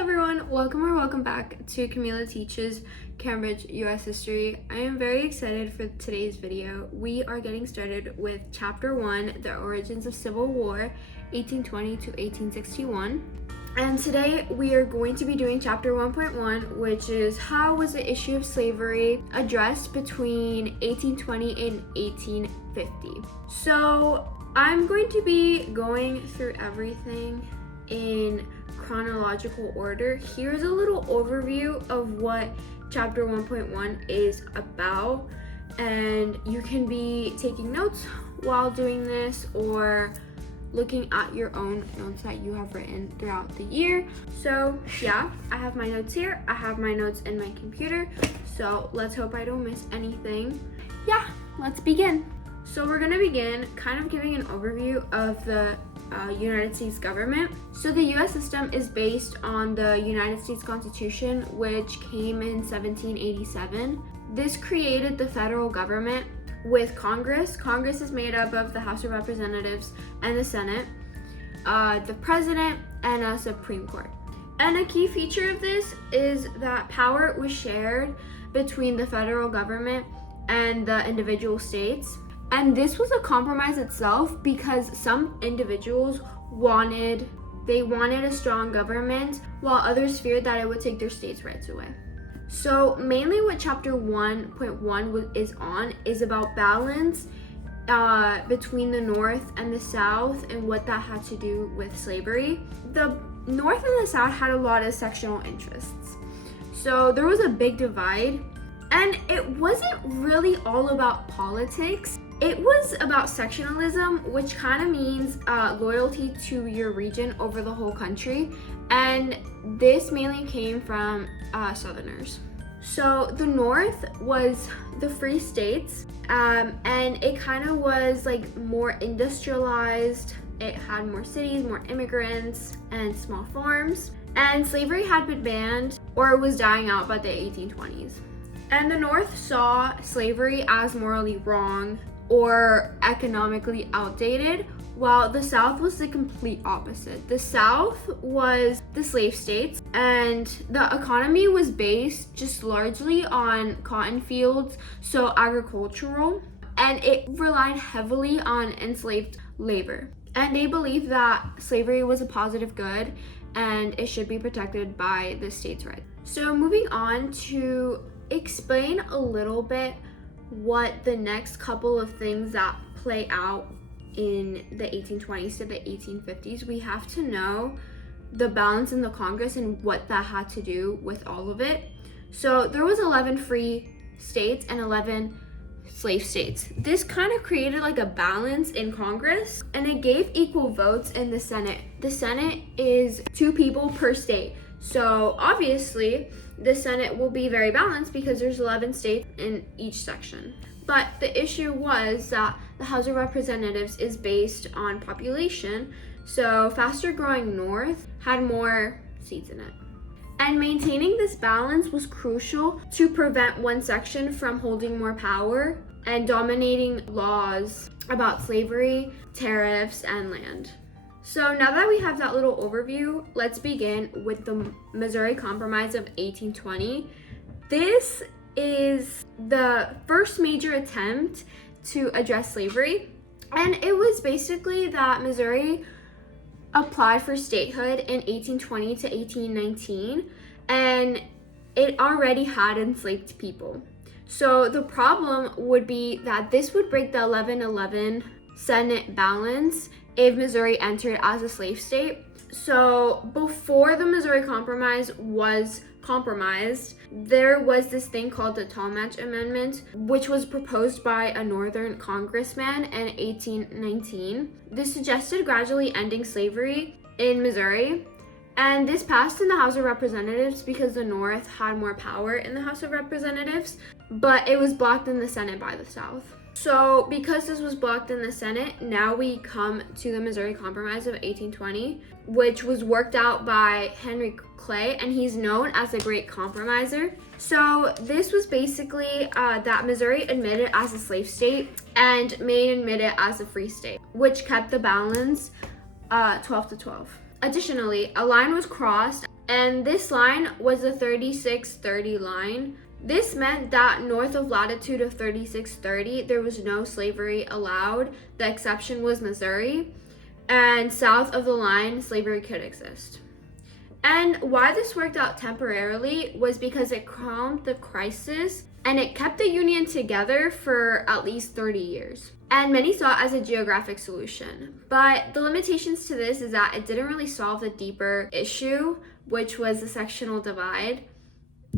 everyone, welcome back to Camila Teaches Cambridge US History. I am very excited for today's video. We are getting started with Chapter 1, The Origins of Civil War, 1820 to 1861. And today we are going to be doing Chapter 1.1, which is how was the issue of slavery addressed between 1820 and 1850. So I'm going to be going through everything in chronological order. Here's a little overview of what chapter 1.1 is about, and you can be taking notes while doing this or looking at your own notes that you have written throughout the year. So yeah, I have my notes here. I have my notes in my computer, so let's hope I don't miss anything. Yeah, let's begin. So we're gonna begin kind of giving an overview of the United States government. So the US system is based on the United States Constitution, which came in 1787. This created the federal government with Congress. Congress is made up of the House of Representatives and the Senate, the President, and a Supreme Court. And a key feature of this is that power was shared between the federal government and the individual states. And this was a compromise itself because some individuals wanted a strong government, while others feared that it would take their states' rights away. So mainly what chapter 1.1 is about balance between the North and the South and what that had to do with slavery. The North and the South had a lot of sectional interests. So there was a big divide, and it wasn't really all about politics. It was about sectionalism, which kind of means loyalty to your region over the whole country, and this mainly came from Southerners. So the North was the free states, and it kind of was like more industrialized. It had more cities, more immigrants, and small farms, and slavery had been banned or it was dying out by the 1820s. And the North saw slavery as morally wrong or economically outdated, while the South was the complete opposite. The South was the slave states, and the economy was based just largely on cotton fields, so agricultural, and it relied heavily on enslaved labor. And they believed that slavery was a positive good and it should be protected by the states' rights. So moving on to explain a little bit what the next couple of things that play out in the 1820s to the 1850s, we have to know the balance in the Congress and what that had to do with all of it. So there was 11 free states and 11 slave states. This kind of created like a balance in Congress, and it gave equal votes in the Senate. The Senate is 2 people per state. So obviously the Senate will be very balanced because there's 11 states in each section. But the issue was that the House of Representatives is based on population, so faster growing North had more seats in it. And maintaining this balance was crucial to prevent one section from holding more power and dominating laws about slavery, tariffs, and land. So now that we have that little overview, let's begin with the Missouri Compromise of 1820. This is the first major attempt to address slavery, and it was basically that Missouri applied for statehood in 1820 to 1819, and it already had enslaved people. So the problem would be that this would break the 11-11 Senate balance if Missouri entered as a slave state. So before the Missouri Compromise was compromised, there was this thing called the Tallmadge Amendment, which was proposed by a Northern congressman in 1819. This suggested gradually ending slavery in Missouri, and this passed in the House of Representatives because the North had more power in the House of Representatives, but it was blocked in the Senate by the South. So because this was blocked in the Senate, now we come to the Missouri Compromise of 1820, which was worked out by Henry Clay, and he's known as the Great Compromiser. So this was basically that Missouri admitted as a slave state and Maine admitted as a free state, which kept the balance 12-12. Additionally, a line was crossed and this line was the 3630 line. This meant that north of latitude of 3630, there was no slavery allowed. The exception was Missouri, and south of the line, slavery could exist. And why this worked out temporarily was because it calmed the crisis and it kept the Union together for at least 30 years. And many saw it as a geographic solution. But the limitations to this is that it didn't really solve the deeper issue, which was the sectional divide,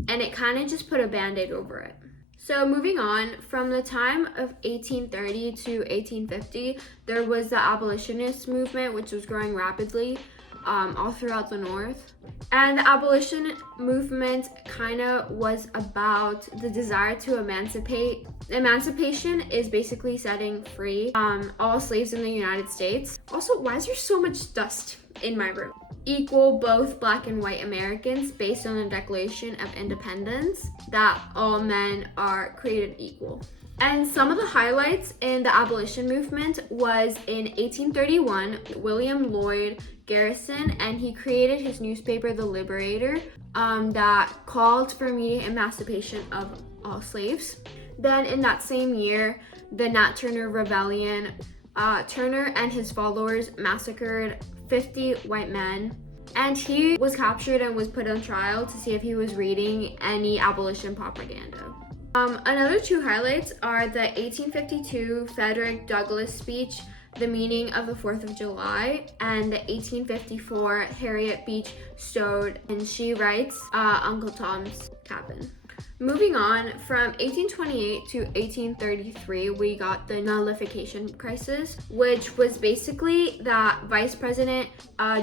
and it kind of just put a band-aid over it. So moving on, from the time of 1830 to 1850, there was the abolitionist movement, which was growing rapidly all throughout the North. And the abolition movement kind of was about the desire to emancipate. Emancipation is basically setting free all slaves in the United States. Also, why is there so much dust in my room? Equal both Black and white Americans based on the Declaration of Independence, that all men are created equal. And some of the highlights in the abolition movement was in 1831, William Lloyd Garrison, and he created his newspaper, The Liberator, that called for immediate emancipation of all slaves. Then in that same year, the Nat Turner Rebellion, Turner and his followers massacred 50 white men, and he was captured and was put on trial to see if he was reading any abolition propaganda. Another two highlights are the 1852 Frederick Douglass speech, The Meaning of the 4th of July, and the 1854 Harriet Beecher Stowe, and she writes Uncle Tom's Cabin. Moving on, from 1828 to 1833, we got the nullification crisis, which was basically that Vice President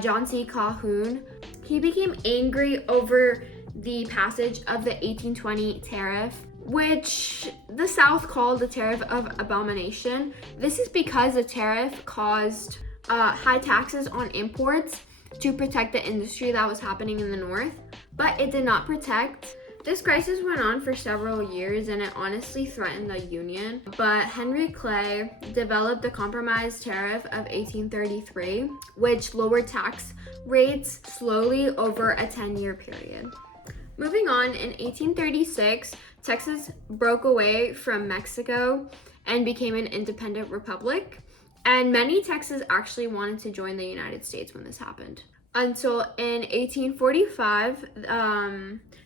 John C. Calhoun, he became angry over the passage of the 1820 tariff, which the South called the tariff of abomination. This is because the tariff caused high taxes on imports to protect the industry that was happening in the North, but it did not protect. This crisis went on for several years and it honestly threatened the Union, but Henry Clay developed the compromise tariff of 1833, which lowered tax rates slowly over a 10-year period. Moving on, in 1836, Texas broke away from Mexico and became an independent republic, and many Texans actually wanted to join the United States when this happened. Until in 1845,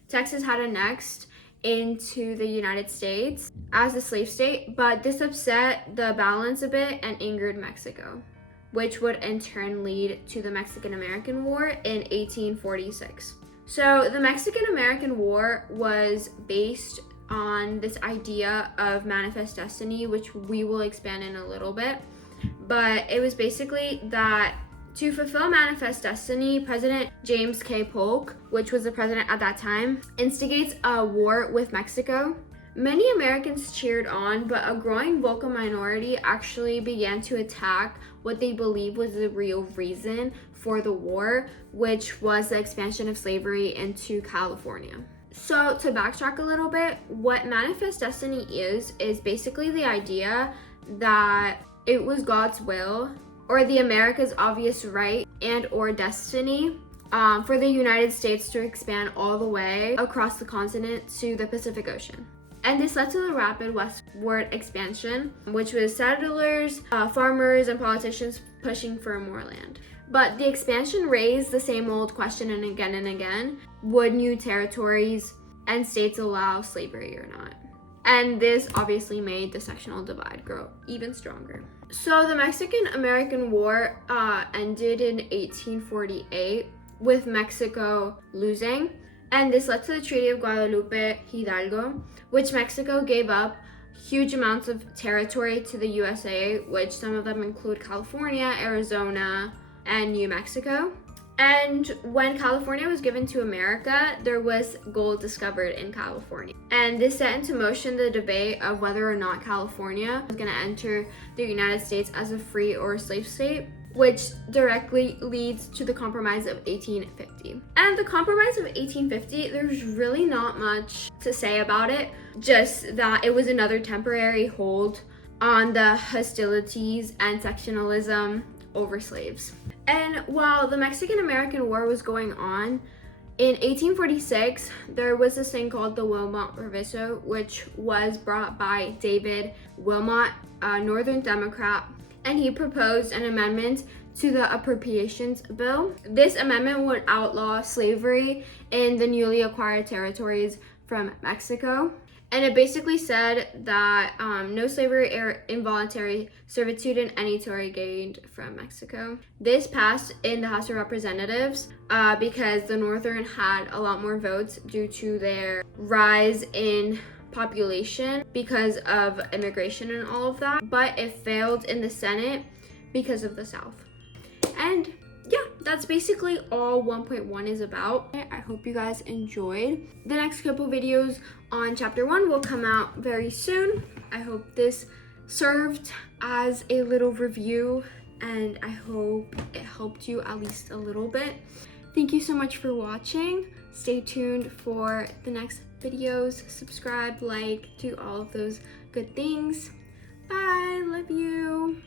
Texas had annexed into the United States as a slave state, but this upset the balance a bit and angered Mexico, which would in turn lead to the Mexican-American War in 1846. So the Mexican-American War was based on this idea of manifest destiny, which we will expand in a little bit, but it was basically that to fulfill manifest destiny, President James K. Polk, which was the president at that time, instigates a war with Mexico. Many Americans cheered on, but a growing vocal minority actually began to attack what they believed was the real reason for the war, which was the expansion of slavery into California. So to backtrack a little bit, what manifest destiny is basically the idea that it was God's will or the America's obvious right and or destiny for the United States to expand all the way across the continent to the Pacific Ocean. And this led to the rapid westward expansion, which was settlers, farmers, and politicians pushing for more land. But the expansion raised the same old question and again, would new territories and states allow slavery or not? And this obviously made the sectional divide grow even stronger. So the Mexican-American War ended in 1848 with Mexico losing, and this led to the Treaty of Guadalupe Hidalgo, which Mexico gave up huge amounts of territory to the USA, which some of them include California, Arizona, and New Mexico. And when California was given to America, there was gold discovered in California. And this set into motion the debate of whether or not California was going to enter the United States as a free or a slave state, which directly leads to the Compromise of 1850. And the Compromise of 1850, there's really not much to say about it, just that it was another temporary hold on the hostilities and sectionalism over slaves. And while the Mexican-American War was going on, In 1846, there was this thing called the Wilmot Proviso, which was brought by David Wilmot, a Northern Democrat, and he proposed an amendment to the Appropriations Bill. This amendment would outlaw slavery in the newly acquired territories from Mexico. And it basically said that no slavery or involuntary servitude in any territory gained from Mexico. This passed in the House of Representatives because the Northern had a lot more votes due to their rise in population because of immigration and all of that. But it failed in the Senate because of the South. And yeah, that's basically all 1.1 is about. I hope you guys enjoyed. The next couple videos on chapter 1 will come out very soon. I hope this served as a little review, and I hope it helped you at least a little bit. Thank you so much for watching. Stay tuned for the next videos. Subscribe, like, do all of those good things. Bye, love you.